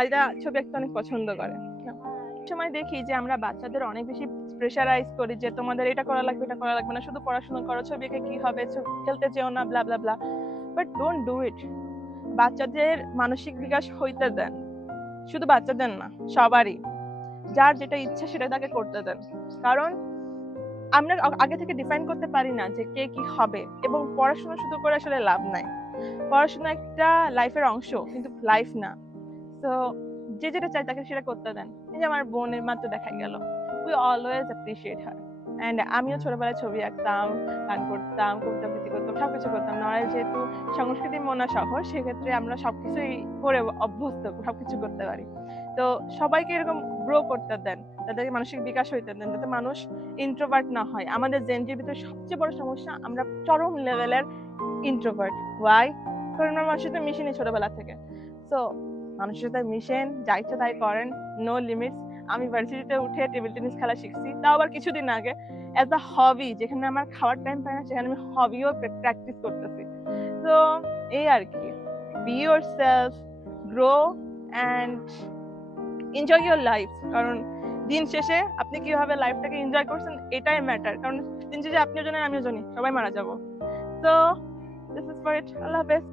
খালিদা ছবি আঁকতে অনেক পছন্দ করে। সময় দেখি যে আমরা বাচ্চাদের অনেক বেশি প্রেশারাইজ করি যে তোমাদের এটা করা লাগবে, এটা করা লাগবে না, শুধু পড়াশোনা করো, ছবি এঁকে কি হবে, খেলতে যেও না, blah blah blah. But don't do it. বাচ্চাদের মানসিক বিকাশ হইতে দেন, শুধু বাচ্চাদের না, সবারই। যার যেটা ইচ্ছা সেটা তাকে করতে দেন। কারণ আমরা আগে থেকে ডিফাইন করতে পারি না যে কে কি হবে, এবং পড়াশোনা শুধু করে আসলে লাভ নাই। পড়াশোনা একটা লাইফের অংশ, কিন্তু লাইফ না। তো যে যেটা চাই তাকে সেটা করতে দেন। এই যে আমার বোনের মাত্র দেখা গেল, we always appreciate her. And আমিও ছোটবেলায় ছবি আঁকতাম, গান করতাম, কবিতা আবৃত্তি করতাম, সবকিছু করতাম। নয় যেহেতু সংস্কৃতি মনা শহর, সেক্ষেত্রে আমরা সবকিছুই করে অভ্যস্ত, সবকিছু করতে পারি। তো সবাইকে এরকম গ্রো করতে দেন, তাদেরকে মানসিক বিকাশ হইতে দেন, যাতে মানুষ ইন্ট্রোভার্ট না হয়। আমাদের জেনজির ভিতরে সবচেয়ে বড় সমস্যা, আমরা চরম লেভেলের ইন্ট্রোভার্ট। ওয়াই? কারণ আমরা মানুষের সাথে মিশিনি ছোটবেলা থেকে। সো মানুষের সাথে মিশেন, যা ইচ্ছা তাই করেন, নো লিমিটস। আমি ভার্সিটিতে উঠে টেবিল টেনিস খেলা শিখছি, তাও আবার কিছুদিন আগে, অ্যাজ আ হবি। যেখানে আমার খাওয়ার টাইম পাই না, সেখানে আমি হবিও প্র্যাকটিস করতেছি। তো এই আর কি, B your self, grow and enjoy your life. কারণ দিন শেষে আপনি কিভাবে লাইফটাকে এনজয় করছেন এটাই ম্যাটার। কারণ দিন শেষে আপনিও জানেন, আমিও জানি, সবাই মারা যাবো। তো দিস ইজ ফর ইট। আল্লাহ হাফেজ।